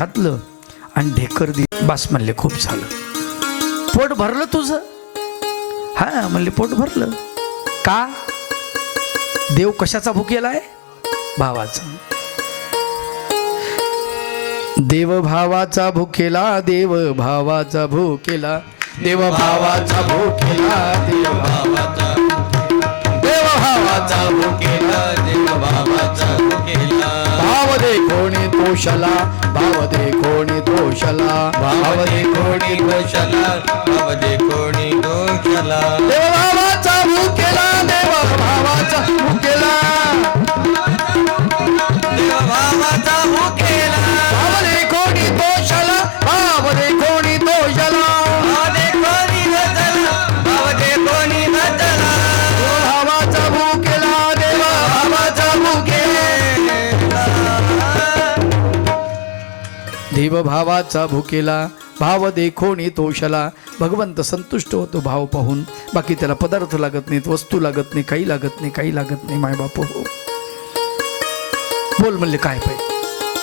घातलं आणि ढेकर दि बास म्हणले, खूप झालं. पोट भरलं तुझं? हा म्हणले पोट भरलं. का? देव कशाचा भुकेलाय? भावाचा. देव भावाचा भुकेला, देव भावाचा भुकेला, देव भावाचा भुकेला, देव भावाचा, देव भावाचा भुकेला, देव भावाचा भुकेला. भाव दे कोणी तोषला, भाव दे कोणी तोषला, भाव दे कोणी तोषला, भाव दे कोणी तोषला. देव भावाचा भुकेला, देव भावाचा भुकेला, देव भावाचा भुकेला. भाव दे कोणी तोषला, भाव दे कोणी तोषला, भाव दे कोणी तोषला, भाव दे कोणी तोषला. देव भावाचा भुकेला, देव भावाचा भुकेला, देव भावाचा भुकेला, भाव देखोनी तोषला. भगवंत संतुष्ट होतो भाव पाहून. बाकी त्याला पदार्थ लागत नाहीत, वस्तू लागत नाही, काही लागत नाही, काही लागत नाही. माय बाप हो, बोल म्हणले काय पाहिजे?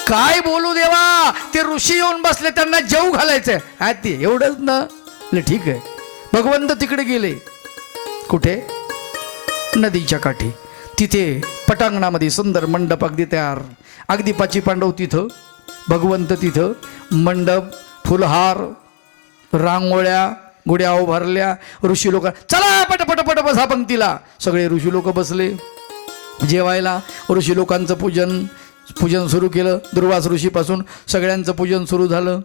काय बोलू देवा? ते ऋषी येऊन बसले, त्यांना जेव घालायचंय. हा ते एवढंच ना? ठीक आहे. भगवंत तिकडे गेले. कुठे? नदीच्या काठी. तिथे पटांगणामध्ये सुंदर मंडप अगदी तयार. अगदी पाची पांडव तिथं, भगवंत तिथं. मंडप, फुलहार, रांगोळ्या, गुड्या उभारल्या. ऋषी लोक, चला पटपट पट बसा पंक्तीला. सगळे ऋषी लोक बसले जेवायला. ऋषी लोकांचं पूजन सुरू केलं. दुर्वास ऋषीपासून सगळ्यांचं पूजन सुरू झालं.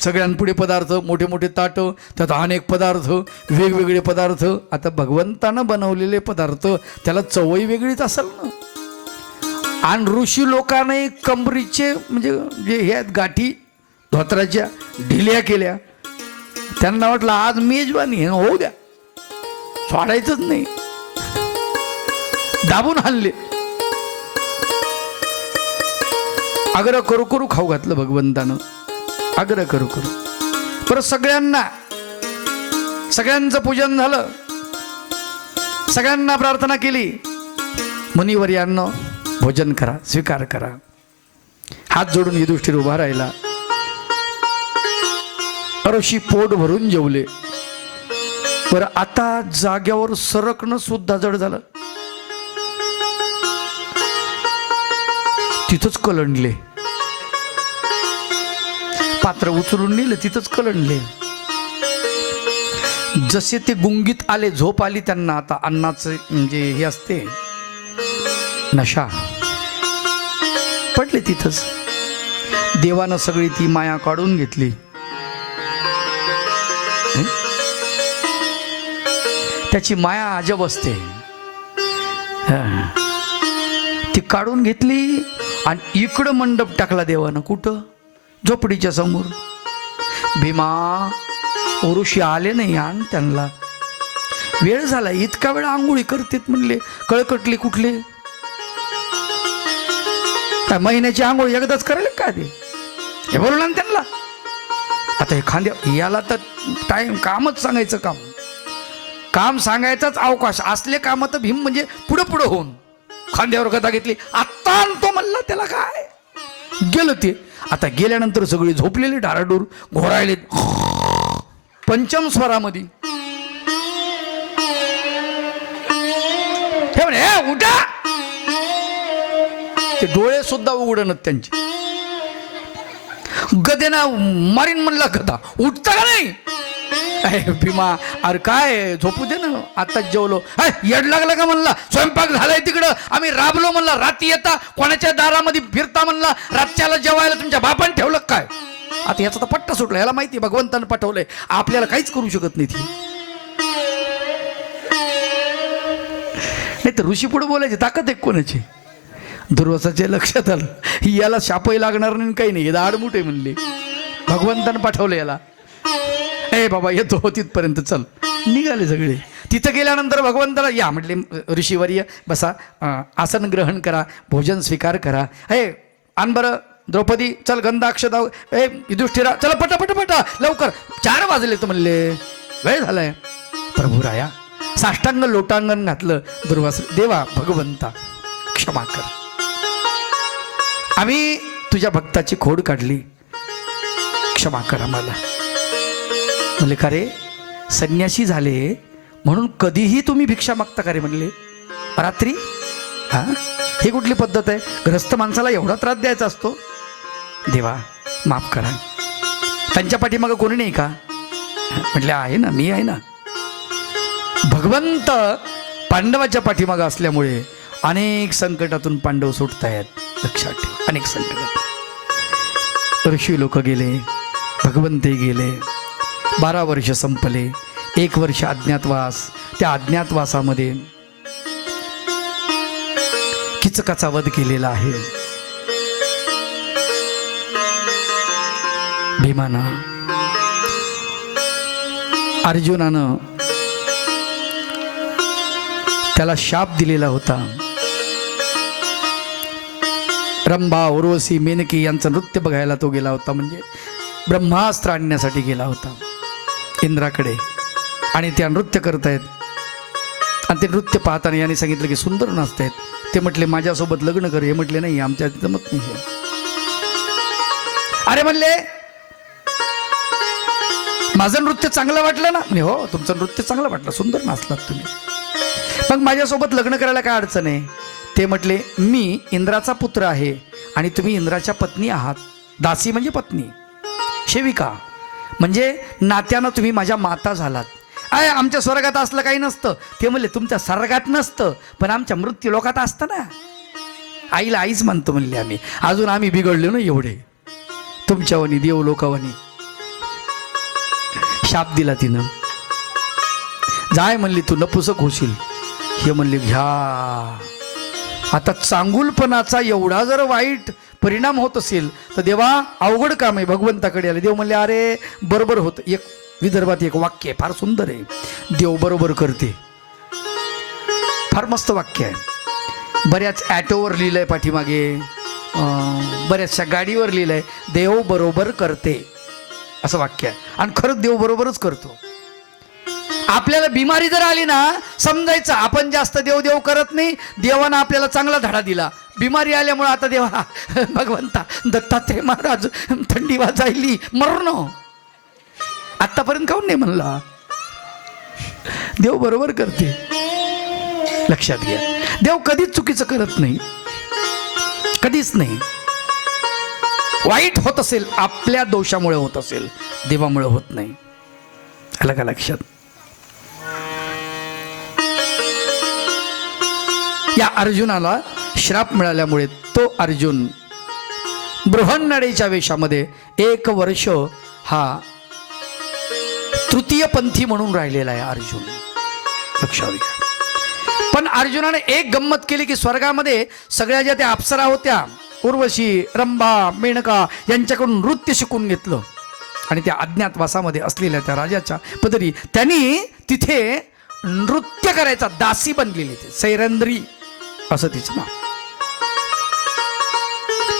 सगळ्यांपुढे पदार्थ, मोठे मोठे ताटं, त्यात अनेक पदार्थ, वेगवेगळे पदार्थ. आता भगवंतानं बनवलेले पदार्थ, त्याला चवही वेगळीच असेल ना. आणि ऋषी लोकांनी कमरीचे म्हणजे जे हे आहेत गाठी धोत्राच्या ढिल्या केल्या. त्यांना वाटलं आज मेजवानी होऊ द्या, सोडायचंच नाही. दाबून हल्ले. आग्रह करू करू खाऊ घातलं भगवंतानं. आग्रह करू करू परत सगळ्यांचं पूजन झालं. सगळ्यांना प्रार्थना केली, मुनिवर्यांनो भोजन करा, स्वीकार करा. हात जोडून युधिष्ठिर उभा राहिला. ऋषी पोट भरून जेवले. बरं आता जाग्यावर सरकणं सुद्धा जड झालं. तिथंच कलंडले. पात्र उचलून नेलं, तिथंच कलंडले. जसे ते गुंगीत आले, झोप आली त्यांना. आता अन्नाचं म्हणजे हे असते नशा, पडले तिथंच. देवानं सगळी ती माया काढून घेतली. त्याची माया अजब असते. ती काढून घेतली आणि इकडं मंडप टाकला देवानं. कुठं? झोपडीच्या समोर. भीमा ऋषी आले नाही आणि त्यांना वेळ झाला. इतका वेळ आंघोळी करतेत म्हणले. कळकटले कुठले? काय महिन्याची आंघोळी एकदाच करायला काय ते? हे बोलू ना त्यांना. आता हे खांद्या याला तर टाइम, कामच सांगायचं काम, काम सांगायचाच अवकाश असले काम तर भीम म्हणजे पुढं पुढं होऊन खांद्यावर गदा घेतली. आत्ता आणतो म्हणला. त्याला काय गेलं ते. आता गेल्यानंतर सगळी झोपलेली डाराडूर घोरायले पंचम स्वरामध्ये. हे म्हणे उठा. ते डोळे सुद्धा उघडणत त्यांचे. गदेना मारीन म्हणला गदा. उठता का नाही? भीमा अरे काय झोपू दे ना, आताच जेवलो. येड लागला का म्हणला? स्वयंपाक झालाय तिकडं, आम्ही राबलो म्हणला. रात्री येता कोणाच्या दारामध्ये फिरता म्हणला. रातच्याला जेवायला तुमच्या बापाने ठेवलं काय? आता याचा तर पट्टा सुटला. याला माहिती भगवंतानं पाठवलंय, आपल्याला काहीच करू शकत नाही. ती नाही तर ऋषी पुढे बोलायची ताकद आहे कोणाची? दुर्वासाच्या लक्षात आलं याला शापही लागणार नाही, काही नाही. आडमुठ आहे म्हणले. भगवंतानं पाठवलं याला. ए बाबा येतो तिथपर्यंत, चल. निघाले सगळे. तिथं गेल्यानंतर भगवंताला या म्हटले, ऋषीवर्य बसा, आसन ग्रहण करा, भोजन स्वीकार करा. हे आण बरं द्रौपदी, चल गंधाक्षता. ए युधिष्ठिरा चला पटा लवकर. 4 वाजले तर म्हणले, वेळ झालाय. प्रभू राया साष्टांग लोटांगण घातलं. दुर्वास देवा भगवंता क्षमा कर, आम्ही तुझ्या भक्ताची खोड काढली. क्षमा करा मला. म्हणले का रे, संन्यासी झाले म्हणून कधीही तुम्ही भिक्षा मागता का रे? म्हणले रात्री. हा, ही कुठली पद्धत आहे? ग्रस्त माणसाला एवढा त्रास द्यायचा असतो? देवा माफ करा. त्यांच्या पाठीमागं कोणी नाही का? म्हटले आहे ना, मी आहे ना. भगवंत पांडवाच्या पाठीमागं असल्यामुळे अनेक संकटातून पांडव सुटतायत. लक्षात ठेवा, अनेक संकटात. ऋषी लोक गेले, भगवंतही गेले. 12 वर्ष संपले. 1 वर्ष अज्ञातवास. त्या अज्ञातवासामध्ये किचकाचा वध केलेला आहे. भीमानं, अर्जुनानं त्याला शाप दिलेला होता. रंभा, उर्वशी, मेनकी यांचं नृत्य बघायला तो गेला होता. म्हणजे ब्रह्मास्त्र आणण्यासाठी गेला होता इंद्राकडे. आणि त्या नृत्य करतायत. आणि ते नृत्य पाहताना याने सांगितलं की सुंदर नाचतायत. ते म्हटले माझ्यासोबत लग्न कर. हे म्हटले नाही, आमच्या जमत नाही. अरे म्हणले माझं नृत्य चांगलं वाटलं ना? नाही हो, तुमचं नृत्य चांगलं वाटलं, सुंदर नाचलात तुम्ही, मग माझ्यासोबत लग्न करायला काय अडचण आहे? ते म्हटले मी इंद्राचा पुत्र आहे आणि तुम्ही इंद्राच्या पत्नी आहात. दासी म्हणजे पत्नी, सेविका म्हणजे नात्यानं तुम्ही माझ्या माता झालात. आय आमच्या स्वर्गात असलं काही नसतं. ते म्हणले तुमच्या स्वर्गात नसतं, पण आमच्या मृत्यू लोकात असतं ना. आईला आईच म्हणतो म्हणले आम्ही. अजून आम्ही बिघडलो ना एवढे, तुमच्यावानी देव लोकावानी. शाप दिला तिनं. जाय म्हणली तू नपुसक होशील. हे म्हणले घ्या. आता चांगुलपणाचा एवढा जर वाईट परिणाम होत असेल तर देवा अवघड काम आहे. भगवंताकडे आले. देव म्हणले अरे बरोबर होत. एक विदर्भात एक वाक्य आहे, फार सुंदर आहे. देव बरोबर करते. फार मस्त वाक्य आहे. बऱ्याच ॲटोवर लिहिलंय पाठीमागे, बऱ्याचशा गाडीवर लिहिलंय देव बरोबर करते असं वाक्य आहे. आणि खरंच देव बरोबरच करतो. आपल्याला बिमारी जर आली ना, समजायचं आपण जास्त देव देव करत नाही. देवानं आपल्याला चांगला धडा दिला. बिमारी आल्यामुळे आता देवा भगवंता दत्तात्रय महाराज थंडी वाजायली मरण आतापर्यंत काऊन नाही म्हणला? देव बरोबर करते. लक्षात घ्या, देव कधीच चुकीचं करत नाही, कधीच नाही. वाईट होत असेल आपल्या दोषामुळे होत असेल, देवामुळे होत नाही. आलं का लक्षात? या अर्जुनाला श्राप मिळाल्यामुळे तो अर्जुन बृहन्नडेच्या वेशामध्ये 1 वर्ष हा तृतीय पंथी म्हणून राहिलेला आहे अर्जुन. लक्षात घ्या. पण अर्जुनाने एक गंमत केली की स्वर्गामध्ये सगळ्या ज्या त्या अप्सरा होत्या, उर्वशी, रंभा, मेनका यांच्याकडून नृत्य शिकून घेतलं. आणि त्या अज्ञातवासामध्ये असलेल्या त्या राजाच्या पदरी त्यांनी तिथे नृत्य करायचा दासी बनलेली. सैरंद्री असं तिचं नाव.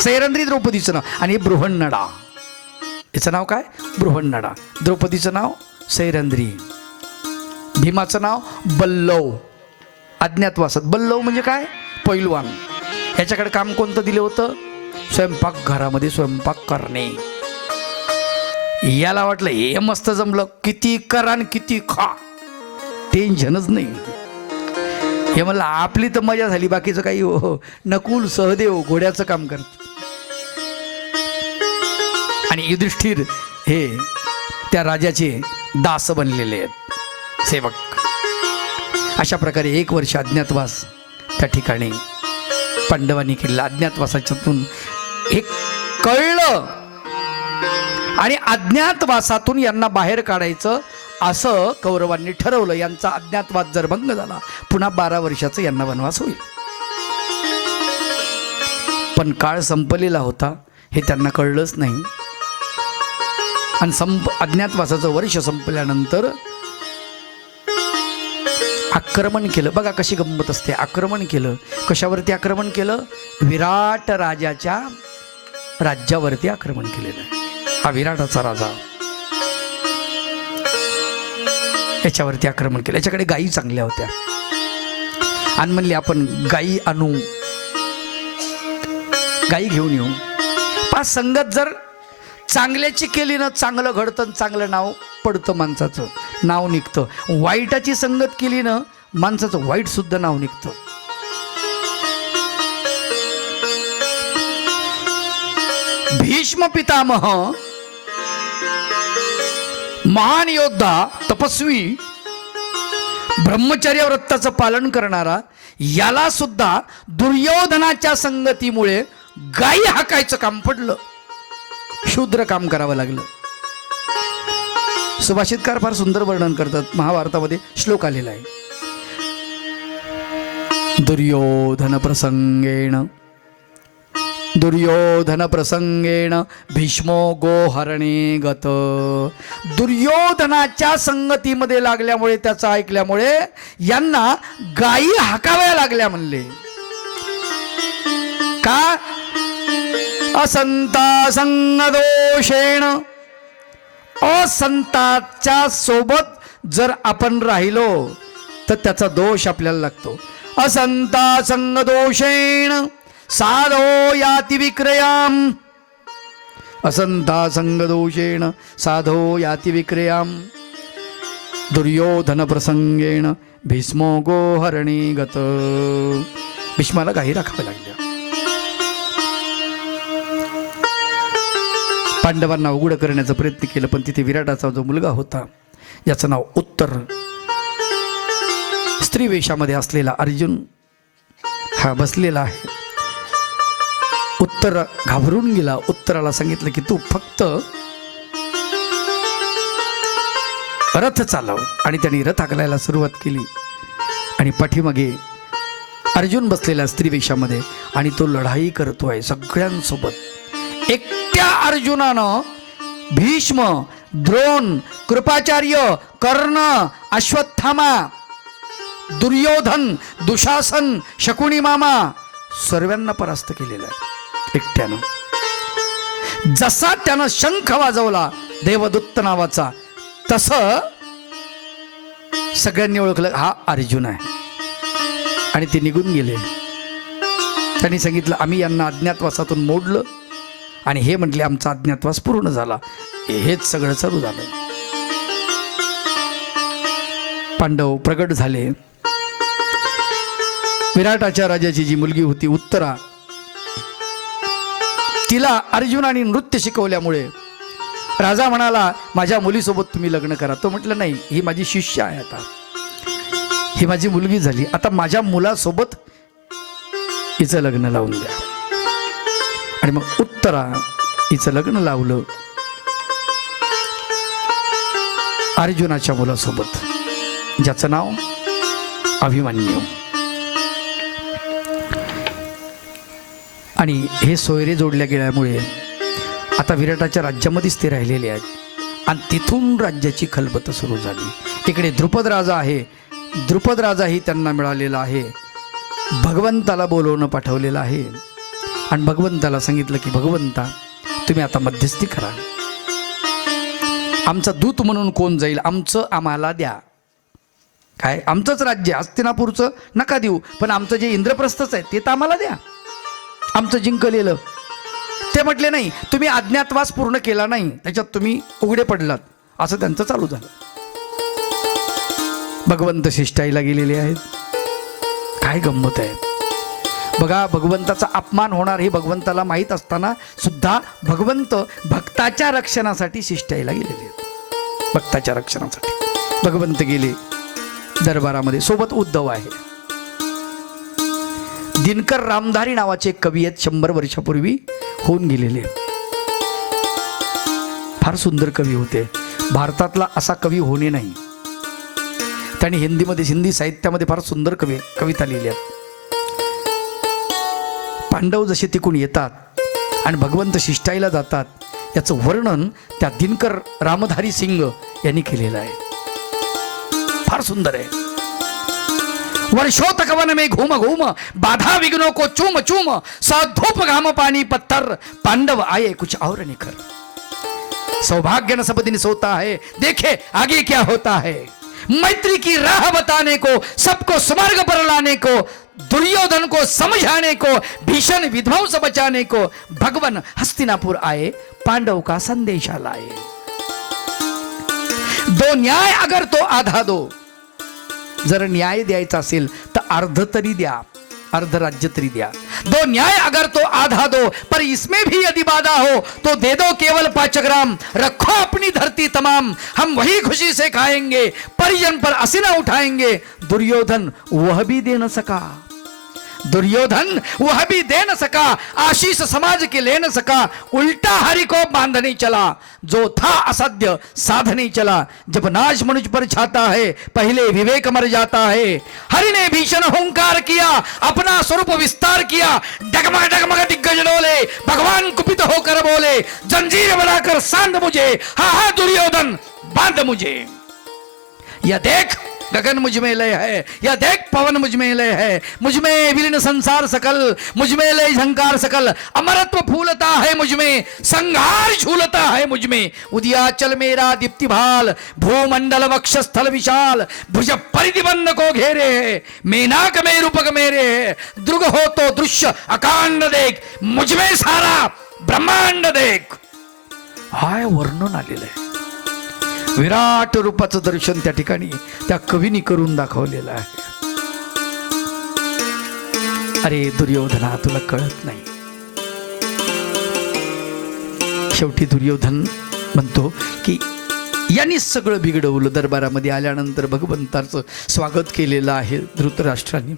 सैरंद्री द्रौपदीचं नाव. आणि बृहन्नडा याचं नाव काय? बृहन्नडा. द्रौपदीचं नाव सैरंद्री. भीमाचं नाव बल्लव. अज्ञातवासात बल्लव म्हणजे काय? पैलवान. ह्याच्याकडे काम कोणतं दिलं होतं? स्वयंपाक घरामध्ये स्वयंपाक करणे. याला वाटलं हे मस्त जमलं, किती करा आणि किती खा, टेन्शनच नाही. हे म्हणलं आपली तर मजा झाली, बाकीचं काही हो. नकुल सहदेव घोड्याचं काम करत आणि युधिष्ठिर हे त्या राजाचे दास बनलेले आहेत, सेवक. अशा प्रकारे 1 वर्ष अज्ञातवास त्या ठिकाणी पांडवांनी केलेला. अज्ञातवासाच्यातून हे कळलं आणि अज्ञातवासातून यांना बाहेर काढायचं असं कौरवांनी ठरवलं. यांचा अज्ञातवास जर भंग झाला पुन्हा 12 वर्षाचं यांना वनवास होईल. पण काळ संपलेला होता हे त्यांना कळलंच नाही. आणि अज्ञातवासाचं वर्ष संपल्यानंतर आक्रमण केलं. बघा कशी गंमत असते. आक्रमण केलं. कशावरती आक्रमण केलं? विराट राजाच्या राज्यावरती आक्रमण केलेलं आहे. हा विराटाचा राजा, याच्यावरती आक्रमण केलं. याच्याकडे गायी चांगल्या होत्या आणि म्हणले आपण गायी आणू, गायी घेऊन येऊ. 5 संगत जर चांगल्याची केली ना चांगलं घडतं, चांगलं नाव पडतं, माणसाचं नाव निघतं. वाईटाची संगत केली ना माणसाचं वाईट सुद्धा नाव निघतं. भीष्म पितामह महान योद्धा, तपस्वी, ब्रह्मचर्य व्रताचं पालन करणारा, याला सुद्धा दुर्योधनाच्या संगतीमुळे गायी हाकायचं काम पडलं, शूद्र काम करावं लागलं. सुभाषितकार फार सुंदर वर्णन करतात, महाभारतामध्ये श्लोक आलेला आहे. दुर्योधन प्रसंगेण भीष्मो गोहरणे गत. दुर्योधनाच्या संगतीमध्ये लागल्यामुळे, त्याचं ऐकल्यामुळे यांना गायी हाकाव्या लागल्या म्हणले. का? असंता संगदोषेण. असंताच्या सोबत जर आपण राहिलो तर त्याचा दोष आपल्याला लागतो. असंता संगदोषेण साधो याति विक्रयाम. असंता संगदोषेण साधो याति विक्रयाम. दुर्योधन प्रसंगेण भीष्मो गोहरणे गत. भीष्माला गायी राखाव्या लागल्या. पांडवांना उघड करण्याचा प्रयत्न केला, पण तिथे विराटाचा जो मुलगा होता, याचं नाव उत्तर, स्त्री वेशामध्ये असलेला अर्जुन हा बसलेला आहे. उत्तर घाबरून गेला. उत्तराला सांगितलं की तू फक्त रथ चालव. आणि त्यांनी रथ हाकलायला सुरुवात केली. आणि पाठीमागे अर्जुन बसलेला स्त्री वेशामध्ये, आणि तो लढाई करतोय सगळ्यांसोबत. एकट्या अर्जुनानं भीष्म, द्रोण, कृपाचार्य, कर्ण, अश्वत्थामा, दुर्योधन, दुशासन, शकुनी मामा सर्वांना परास्त केलेला आहे एकट्यानं. जसा त्यानं शंख वाजवला देवदत्त नावाचा, तसं सगळ्यांनी ओळखलं हा अर्जुन आहे. आणि ते निघून गेले. त्यांनी सांगितलं आम्ही यांना अज्ञातवासातून मोडलं, आणि हे म्हटले आमचा अज्ञातवास पूर्ण झाला. हेच सगळं चालू झालं. पांडव प्रगट झाले. विराटाच्या राजाची जी मुलगी होती उत्तरा, तिला अर्जुनाने नृत्य शिकवल्यामुळे राजा म्हणाला माझ्या मुलीसोबत तुम्ही लग्न करा. तो म्हटलं नाही, ही माझी शिष्य आहे, आता ही माझी मुलगी झाली, आता माझ्या मुलासोबत हिचं लग्न लावून द्या. आणि मग उत्तरा हिचं लग्न लावलं अर्जुनाच्या मुलासोबत, ज्याचं नाव अभिमन्यू. आणि हे सोयरे जोडल्या गेल्यामुळे आता विराटाच्या राज्यामध्येच ते राहिलेले आहेत. आणि तिथून राज्याची खलबत सुरू झाली. इकडे द्रुपद राजा आहे. द्रुपद राजाही त्यांना मिळालेला आहे. भगवंताला बोलवणं पाठवलेलं आहे. आणि भगवंताला सांगितलं की भगवंता तुम्ही आता मध्यस्थी करा. आमचा दूत म्हणून कोण जाईल, आमचं आम्हाला द्या. काय आमचंच राज्य, हस्तिनापूरचं नका देऊ, पण आमचं जे इंद्रप्रस्थच आहे ते तर आम्हाला द्या, आमचं जिंकलेलं. ते म्हटले नाही, तुम्ही अज्ञातवास पूर्ण केला नाही, त्याच्यात तुम्ही उघडे पडलात. असं त्यांचं चालू झालं. भगवंत शिष्टाईला गेलेले आहेत. काय गंमत आहे बघा. भगवंताचा अपमान होणार हे भगवंताला माहीत असताना सुद्धा भगवंत भक्ताच्या रक्षणासाठी शिष्टाईला गेलेले आहेत. भक्ताच्या रक्षणासाठी भगवंत गेले दरबारामध्ये. सोबत उद्धव आहे. दिनकर रामधारी नावाचे एक कवी आहेत, 100 वर्षापूर्वी होऊन गेलेले. फार सुंदर कवी होते. भारतातला असा कवी होणे नाही. त्यांनी हिंदीमध्ये, हिंदी साहित्यामध्ये फार सुंदर कविता लिहिल्या. पांडव जसे तिकून येतात आणि भगवंत शिष्टाईला जातात, याचं वर्णन त्या दिनकर रामधारी सिंग यांनी केलेलं आहे. फार सुंदर आहे. वर्षों तक वन में घूम घूम बाधा विघ्नों को चूम चूम धूप घाम पानी पत्थर पांडव आए कुछ और निखर. सौभाग्य न सब दिन सोता है, देखे आगे क्या होता है. मैत्री की राह बताने को, सबको स्वर्ग पर लाने को, दुर्योधन को समझाने को, भीषण विध्वंस बचाने को भगवान हस्तिनापुर आए, पांडव का संदेशा लाए। दो न्याय अगर तो आधा दो, जर न्याय द्यायचा असेल तर अर्ध तरी द्या, अर्ध राज्य तरी द्या। दो न्याय अगर तो आधा दो, पर इसमें भी यदि बाधा हो तो दे दो केवल 5 ग्राम। रखो अपनी धरती तमाम, हम वही खुशी से खाएंगे, परिजन पर असीना उठाएंगे। दुर्योधन वह भी दे न सका, दुर्योधन वह भी दे न सका, आशीष समाज के ले न सका। उल्टा हरि को बांधने चला, जो था असाध्य साधने चला। जब नाश मनुष्य पर छाता है, पहले विवेक मर जाता है। हरि ने भीषण हुंकार किया, अपना स्वरूप विस्तार किया। डगमग डगमग दिग्गज डोले, भगवान कुपित होकर बोले, जंजीर बनाकर सांध मुझे, हा हा दुर्योधन बांध मुझे। यह देख गगन मुझ में लय है, यह देख पवन मुझ में लय है। मुझ में विलीन संसार सकल, मुझ में लय झंकार सकल। अमरत्व फूलता है मुझ में, संहार झूलता है मुझ में। उदयाचल मेरा दीप्ति भाल, भूमंडल वक्षस्थल विशाल। भुज परिधिबंध को घेरे है, मेनाक में रूपक मेरे है। दृग हो तो दृश्य अकांड देख, मुझ में सारा ब्रह्मांड देख। हाय वर्णन आलेलं आहे, विराट रूपाचं दर्शन त्या ठिकाणी त्या कवीनी करून दाखवलेलं आहे। अरे दुर्योधना, तुला कळत नाही। शेवटी दुर्योधन म्हणतो की यांनी सगळं बिघडवलं। दरबारामध्ये आल्यानंतर भगवंताचं स्वागत केलेलं आहे धृतराष्ट्राने।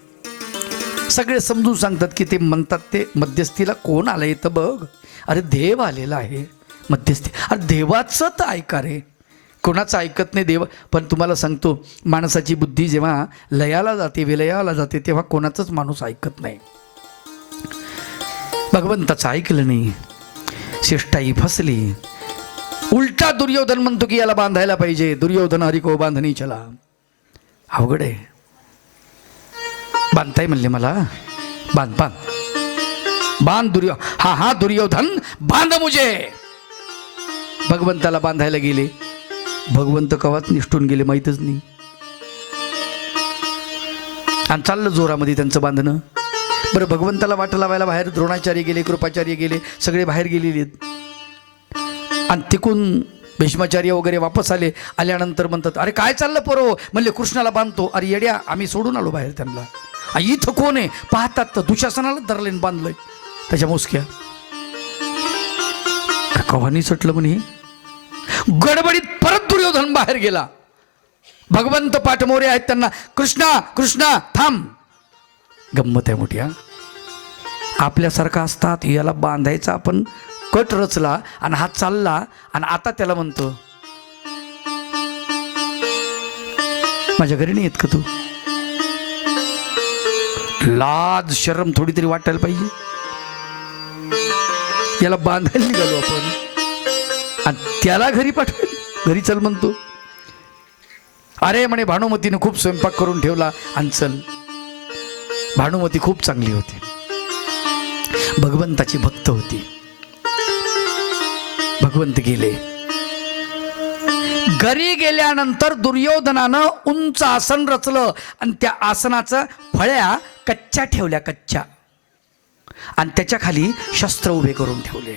सगळे समजून सांगतात की ते म्हणतात ते मध्यस्थीला कोण आलं इथं बघ। अरे देव आलेला आहे मध्यस्थी। अरे देवाचं तर ऐका रे, कोणाचं ऐकत नाही देव। पण तुम्हाला सांगतो, माणसाची बुद्धी जेव्हा लयाला जाते, विलयाला जाते, तेव्हा कोणाचंच माणूस ऐकत नाही। भगवंताचं ऐकलं नाही, शिष्टाई फसली। उलटा दुर्योधन म्हणतो की याला बांधायला पाहिजे। दुर्योधन हरि को बांधणी चला। अवघड आहे। बांधताय म्हणले मला, बांध बांध बांध हा हा दुर्योधन बांध मुझे। भगवंताला बांधायला गेले, भगवंत कवाच निष्ठून गेले माहीतच नाही। आणि चाललं जोरामध्ये त्यांचं बांधणं। बरं, भगवंताला वाट लावायला बाहेर द्रोणाचार्य गेले, कृपाचार्य गेले, सगळे बाहेर गेलेले आहेत। आणि तिकून भीष्माचार्य वगैरे वापस आले। आल्यानंतर म्हणतात, अरे काय चाललं पोरो? म्हणले कृष्णाला बांधतो। अरे येड्या, आम्ही सोडून आलो बाहेर त्यांना। इथं कोण आहे पाहतात तर दुशासनाला धरले बांधलंय त्याच्या मुसक्या। कव्हानी सुटलं म्हणे। गडबडीत परत दुर्योधन बाहेर गेला। भगवंत पाठमोरे आहेत त्यांना, कृष्णा कृष्णा थांब। गंमत आहे मोठी। आपल्यासारखा असतात, याला बांधायचा आपण कट रचला आणि हा चालला आणि आता त्याला म्हणतो माझ्या घरी नाही येत का तू? लाज शरम थोडी तरी वाटायला पाहिजे। याला बांधायला निघालो आपण आणि त्याला घरी पाठवेल, घरी चल म्हणतो। अरे म्हणे भानुमतीने खूप स्वयंपाक करून ठेवला आणि चल। भानुमती खूप चांगली होती, भगवंताची भक्त होती। भगवंत गेले। घरी गेल्यानंतर दुर्योधनानं उंच आसन रचलं आणि त्या आसनाचं फळ्या कच्च्या ठेवल्या, कच्च्या, आणि त्याच्या खाली शस्त्र उभे करून ठेवले।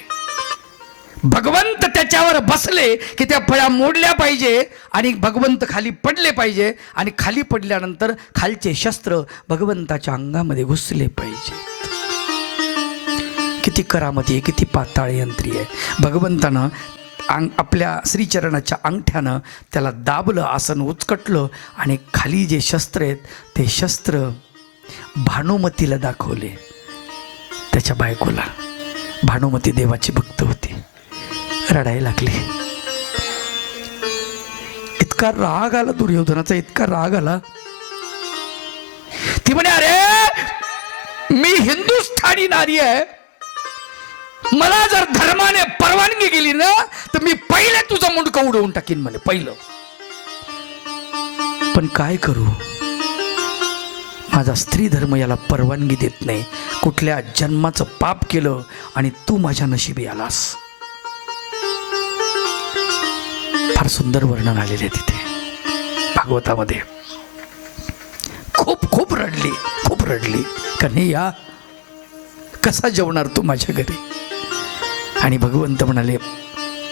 भगवंत त्याच्यावर बसले की त्या फळ्या मोडल्या पाहिजे आणि भगवंत खाली पडले पाहिजे, आणि खाली पडल्यानंतर खालचे शस्त्र भगवंताच्या अंगामध्ये घुसले पाहिजे। किती करामती आहे, किती पाताळ यंत्री आहे। भगवंतानं आपल्या श्रीचरणाच्या अंगठ्यानं त्याला दाबलं, आसन उचकटलं आणि खाली जे शस्त्र आहेत ते शस्त्र भानुमतीला दाखवले, त्याच्या बायकोला। भानुमती देवाची भक्त होती, रडायला लागली। इतका राग आला दुर्योधनाचा, इतका राग आला। ती म्हणे अरे मी हिंदुस्थानी नारी आहे, मला जर धर्माने परवानगी गेली ना तर मी पहिले तुझं मुंडकं उडवून टाकीन म्हणे, पहिलं। पण काय करू, माझा स्त्री धर्म याला परवानगी देत नाही। कुठल्या जन्माचं पाप केलं आणि तू माझ्या नशिबी आलास। फार सुंदर वर्णन आलेले आहे तिथे भागवतामध्ये। खूप खूप रडली, खूप रडली, कन्हैया कसा जेवणार तू माझ्या घरी? आणि भगवंत म्हणाले,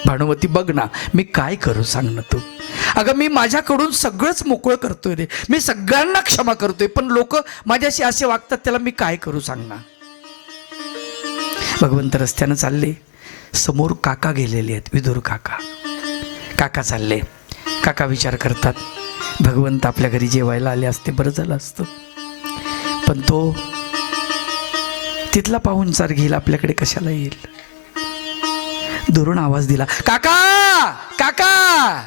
भानुमती बघ ना, मी काय करू सांग ना तू. अगं मी माझ्याकडून सगळंच मोकळं करतोय रे, मी सगळ्यांना क्षमा करतोय, पण लोक माझ्याशी असे वागतात, त्याला मी काय करू सांग ना. भगवंत रस्त्यानं चालले, समोर काका गेलेले आहेत, विदुर काका. काका चालले, काका विचार करतात, भगवंत आपल्या घरी जेवायला आले असते बरं झालं असतं, पण तो तिथला पाहुणचार घेईल, आपल्याकडे कशाला येईल. दुरून आवाज दिला, काका काका.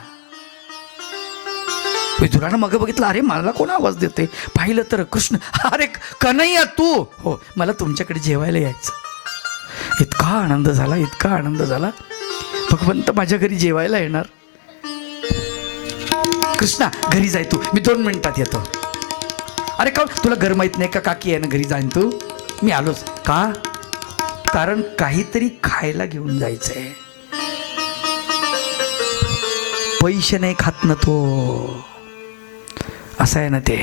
विदुरानं मग बघितलं, अरे मला कोण आवाज देते. पाहिलं तर कृष्ण. अरे कन्हैया तू? हो, मला तुमच्याकडे जेवायला यायचं. इतका आनंद झाला, इतका आनंद झाला, भगवंत माझ्या घरी जेवायला येणार. कृष्णा घरी जाय तू, मी 2 मिनिटात येतो. अरे का तुला घर माहित नाही का, काकी आहे ना घरी, जाईन तू. मी आलोच. का? कारण काहीतरी खायला घेऊन जायचंय. पैसे नाही खात ना तो, असं आहे ना ते.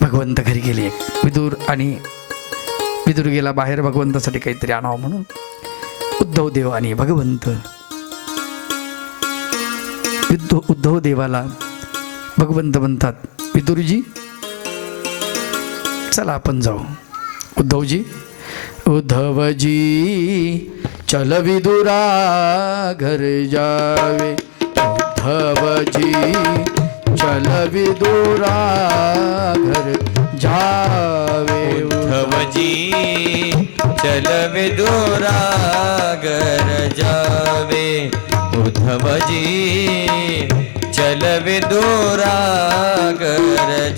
भगवंत घरी गेले. विदुर गेला बाहेर भगवंतासाठी काहीतरी आणावं म्हणून. उद्धव देव आणि भगवंत. उद्धव देवाला भगवंत म्हणतात, विदुरजी चला आपण जाऊ. उद्धवजी चल विदुरा घर जावे. उद्धवजी चल विदुरा घर जावे. उद्धवजी चल विदुरा घर जावे. उद्धवजी चल विदुरा घर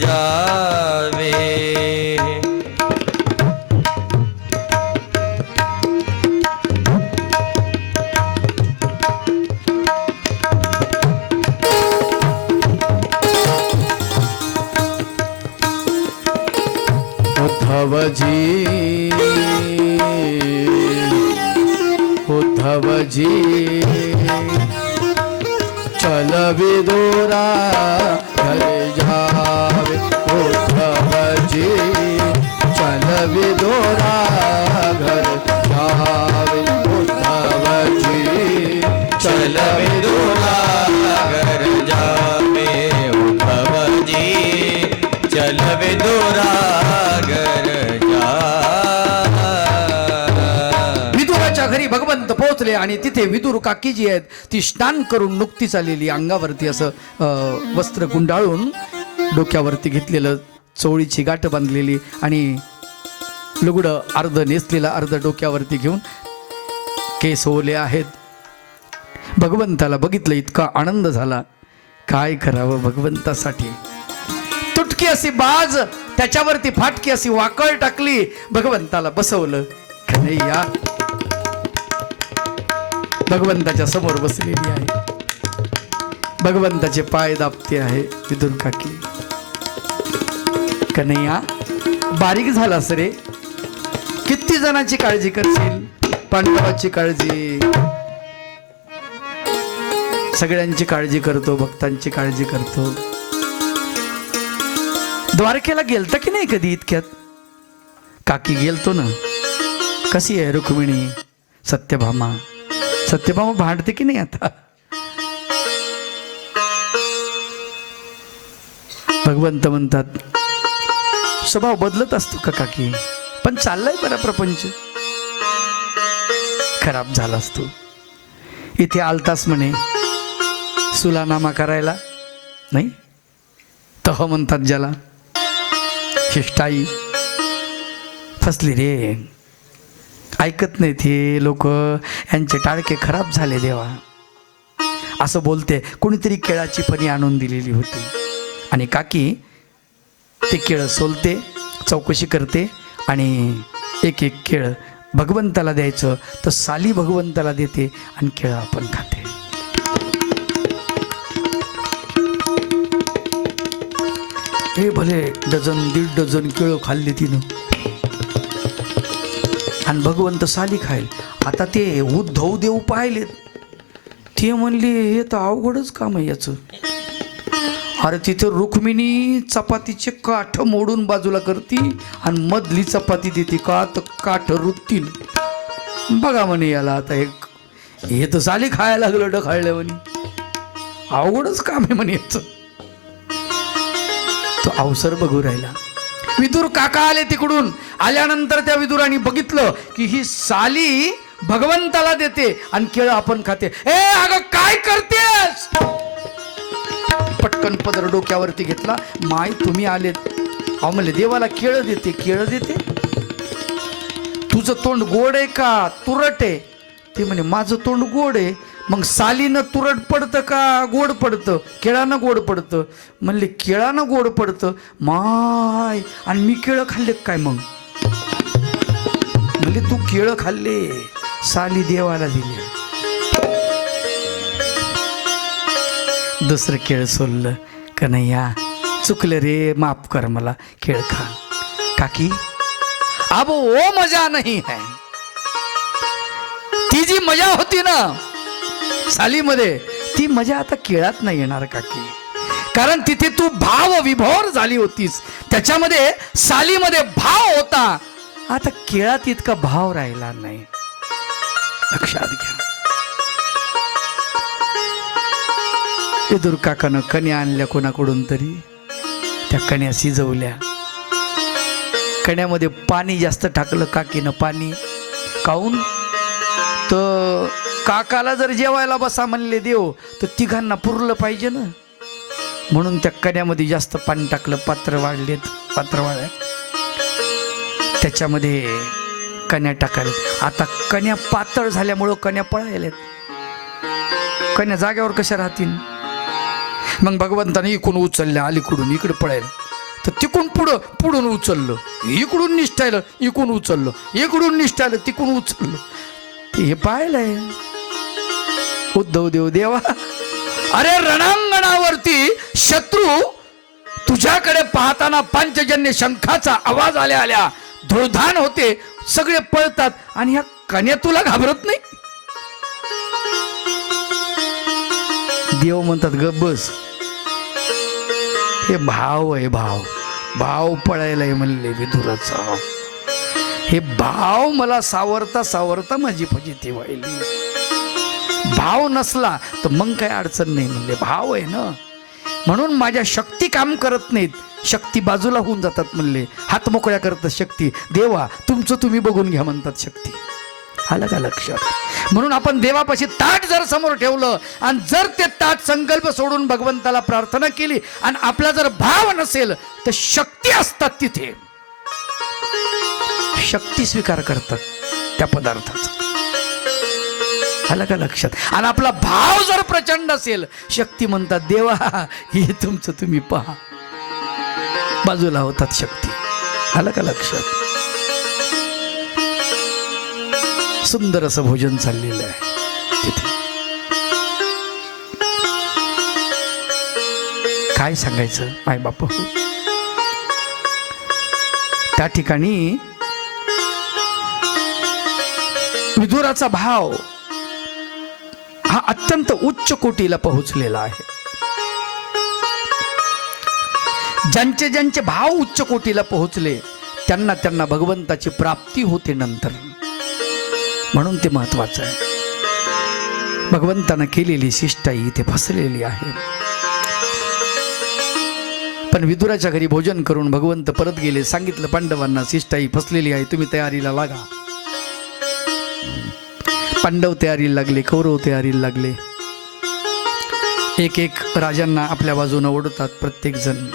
जावे. उद्धवजी चल विदुरा घर जावे. उद्धवजी चल विदुरा घर जावे. उद्धवजी चल विदुरा घर जावे. उद्धवजी चल विदुरा घरी भगवंत पोहोचले आणि तिथे विदुर काकी जी आहेत ती स्नान करून नुकतीच आलेली, अंगावरती असं वस्त्र गुंडाळून, डोक्यावरती घेतलेलं चोळीची गाठ बांधलेली आणि लुगडं अर्ध नेसलेलं अर्ध डोक्यावरती घेऊन केस ओले आहेत. भगवंताला बघितलं, इतका आनंद झाला. काय करावं भगवंतासाठी. तुटकी अशी बाज, त्याच्यावरती फाटकी अशी वाकळ टाकली, भगवंताला बसवलं. कन्हैया भगवंताच्या समोर बसलेली आहे. भगवंताचे पाय दाबते आहे विदुर काकी. कन्हैया बारीक झालास रे, किती जणांची काळजी करशील? पांडवाची काळजी, सगळ्यांची काळजी करतो, भक्तांची काळजी करतो. द्वारकेला गेलता की नाही कधी इतक्यात? काकी गेलतो ना. कशी आहे रुक्मिणी? सत्यभामा भांडते की नाही आता? भगवंत म्हणतात, स्वभाव बदलत असतो का काकी? पण चाललाय बरा प्रपंच. खराब झाला असतो. इथे आलतास म्हणे सुलानामा करायला, नाही तह म्हणतात ज्याला. शिष्टाई फसली रे. ऐकत नाही ते लोक, यांचे टाळके खराब झाले देवा असं बोलते. कोणीतरी केळाची फणी आणून दिलेली होती आणि काकी ते केळं सोलते, चौकशी करते आणि एक एक केळं भगवंताला द्यायचं, तर साली भगवंताला देते आणि केळं आपण खाते. हे भले डझन 1.5 डझन केळं खाल्ली तिनं आणि भगवंत साली खाईल. आता ते उद्धव देव पाहिलेत, ते म्हणले हे तर अवघडच काम आहे याचं. अरे तिथे रुक्मिणी चपातीचे काठ मोडून बाजूला करती आणि मधली चपाती देते का तर काठ रुततील. बघा म्हणे याला आता हे तर साली खायला लागलं ढकाळल्या म्हणे. अवघडच काम आहे म्हणे याचं. तो अवसर बघू राहिला. विदुर काका आले तिकडून. आल्यानंतर त्या विदुराने बघितलं की ही साली भगवंताला देते आणि केळं आपण खाते. ए अगं काय करतेस? पटकन पदर डोक्यावरती घेतला. माय तुम्ही आलेत. अहो म्हणले देवाला केळं देते. केळं देते? तुझं तोंड गोड आहे का तुरट आहे? ते म्हणे माझं तोंड गोड आहे. मग सालीनं तुरट पडतं का गोड पडतं? केळानं गोड पडतं. म्हणले केळानं गोड पडतं माय. आणि मी केळं खाल्ले काय? मग म्हणले तू केळं खाल्ले, साली देवाला दिली. दुसरं केळ सोडलं. कन्हैया चुकलं रे, माफ कर मला, केळ खा. काकी अब वो मजा नहीं है. ती जी मजा होती ना सालीमध्ये, ती मजा आता केळात नाही येणार काकी. कारण तिथे तू भाव विभोर झाली होतीस. त्याच्यामध्ये सालीमध्ये भाव होता. आता केळात इतका भाव राहिला नाही. लक्षात घ्या. विदुर काकानं कण्या आणल्या कोणाकडून तरी. त्या कण्या शिजवल्या. कण्यामध्ये पाणी जास्त टाकलं काकीनं. पाणी काऊन तर काकाला जर जेवायला बसा म्हणले देव तर तिघांना पुरलं पाहिजे ना. म्हणून त्या कण्यामध्ये जास्त पाणी टाकलं. पात्र वाढलेत. पात्र वाढल्या त्याच्यामध्ये कण्या टाकायला. आता कण्या पातळ झाल्यामुळं कण्या पळायल्यात. कण्या जाग्यावर कशा राहतील? मग भगवंताने इकडून उचलल्या अलीकडून इकडे पळायला. तर तिकडून पुढून उचललं, इकडून निष्ठायलं, इकडून उचललं, इकडून निष्ठायलं, तिकडून उचललं. हे पाहिलंय उद्धव देव देवा. अरे रणांगणावरती शत्रू तुझ्याकडे पाहताना पंचजन्य शंखाचा आवाज आल्या धुळधान होते. सगळे पळतात आणि ह्या कन्या तुला घाबरत नाही. देव म्हणतात ग बस. हे भाव आहे. भाव पळायला म्हणले विदुराचा. हे भाव मला सावरता सावरता माझी फजिती व्हायली. भाव नसला तर मग काही अडचण नाही म्हणले. भाव आहे ना. म्हणून माझ्या शक्ती काम करत नाहीत. शक्ती बाजूला होऊन जातात म्हणले. हात मोकळ्या करतात शक्ती. देवा तुमचं तुम्ही बघून घ्या म्हणतात शक्ती. आलं का लक्षात? म्हणून आपण देवापाशी ताट जर समोर ठेवलं आणि जर ते ताट संकल्प सोडून भगवंताला प्रार्थना केली आणि आपला जर भाव नसेल तर शक्ती असतात तिथे. शक्ती स्वीकार करतात त्या पदार्थाचा. आलं का लक्षात? आणि आपला भाव जर प्रचंड असेल शक्ती म्हणतात देवा हे तुमचं तुम्ही पहा. बाजूला होतात शक्ती. आलं का लक्षात? सुंदर असं भोजन चाललेलं आहे तिथे. काय सांगायचं माय बाप. त्या ठिकाणी विदुराचा भाव हा अत्यंत उच्च कोटीला पोहोचलेला आहे. ज्यांचे ज्यांचे भाव उच्च कोटीला पोहोचले त्यांना त्यांना भगवंताची प्राप्ती होते नंतर. म्हणून ते महत्वाचं आहे. भगवंतानं केलेली शिष्टाई इथे फसलेली आहे. पण विदुराच्या घरी भोजन करून भगवंत परत गेले. सांगितलं पांडवांना शिष्टाई फसलेली आहे, तुम्ही तयारीला लागा. पांडव तयारीला लागले, कौरव तयारीला लागले. एक एक राजांना आपल्या बाजूने ओढतात प्रत्येक जण.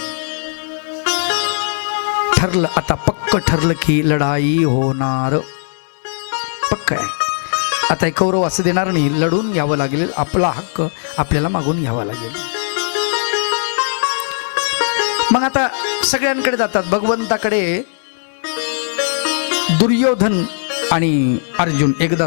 ठरलं आता पक्क ठरलं की लढाई होणार. पक्क आहे. आता कौरव असं देणार नाही, लढून घ्यावं लागेल. आपला हक्क आपल्याला मागून घ्यावा लागेल. मग आता सगळ्यांकडे जातात. भगवंताकडे दुर्योधन आणि अर्जुन एकदा